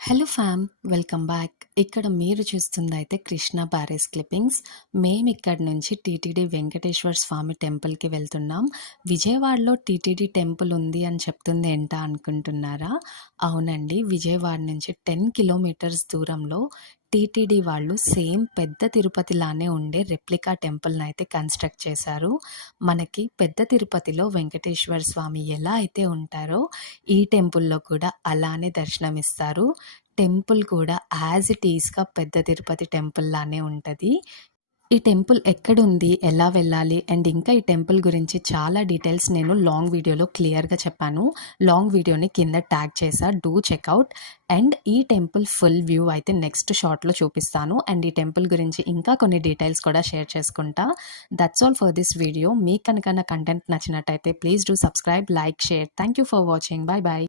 Hello ఫ్యామ్, welcome back. ఇక్కడ మీరు చూస్తుందైతే కృష్ణ ప్యారేస్ క్లిప్పింగ్స్. మేము ఇక్కడ నుంచి టీటీడీ వెంకటేశ్వర స్వామి టెంపుల్కి వెళ్తున్నాం. విజయవాడలో టీటీడీ టెంపుల్ ఉంది అని చెప్తుంది ఏంటా అనుకుంటున్నారా? అవునండి, విజయవాడ నుంచి 10 కిలోమీటర్స్ దూరంలో టీటీడీ వాళ్ళు సేమ్ పెద్ద తిరుపతిలానే ఉండే రెప్లికా టెంపుల్ని అయితే కన్స్ట్రక్ట్ చేశారు. మనకి పెద్ద తిరుపతిలో వెంకటేశ్వర స్వామి ఎలా అయితే ఉంటారో ఈ టెంపుల్లో కూడా అలానే దర్శనమిస్తారు. టెంపుల్ కూడా యాజ్ ఇట్ ఈస్‌గా పెద్ద తిరుపతి టెంపుల్‌లానే ఉంటది. ఈ టెంపుల్ ఎక్కడుంది? ఎలా వెళ్ళాలి? అండ్ ఇంకా ఈ టెంపుల్ గురించి చాలా డీటెయిల్స్ నేను లాంగ్ వీడియోలో క్లియర్‌గా చెప్పాను. లాంగ్ వీడియోని కింద ట్యాగ్ చేశా. Do checkout. అండ్ ఈ టెంపుల్ ఫుల్ వ్యూ అయితే నెక్స్ట్ షార్ట్‌లో చూపిస్తాను. అండ్ ఈ టెంపుల్ గురించి ఇంకా కొన్ని డీటెయిల్స్ కూడా షేర్ చేసుకుంటా. That's all for this video. మీకు కనుక నా కంటెంట్ నచ్చినట్టయితే please do subscribe, like, share. Thank you for watching. By by.